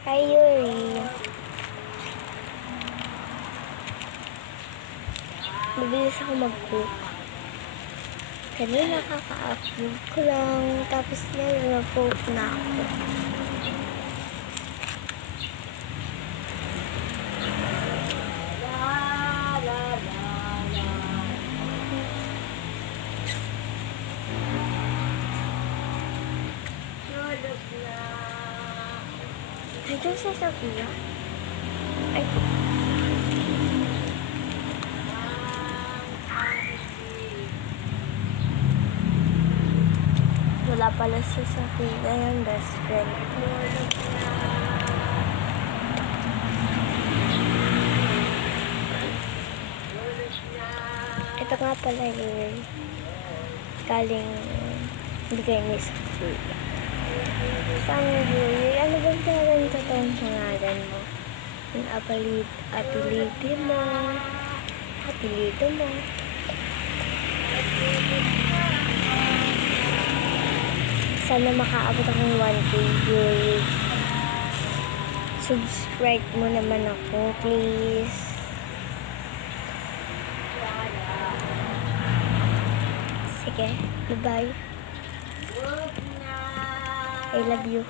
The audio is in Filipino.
Hi, Yuri. Mabilis ako mag-cook. Kanina kaka-upload ko lang. Tapos ngayon nag-cook na ako. Nandiyan si Sophia? Ay. Wala pala si Sophia, yung best friend ko. Ito nga pala yung galing bigay ni Sophia. Saan mo yun? Ano bang talagang totoong pangalan mo? Yung apelido mo? Sana makaabot akong 1K views. Subscribe mo naman ako, please. Sige, bye-bye. I love you.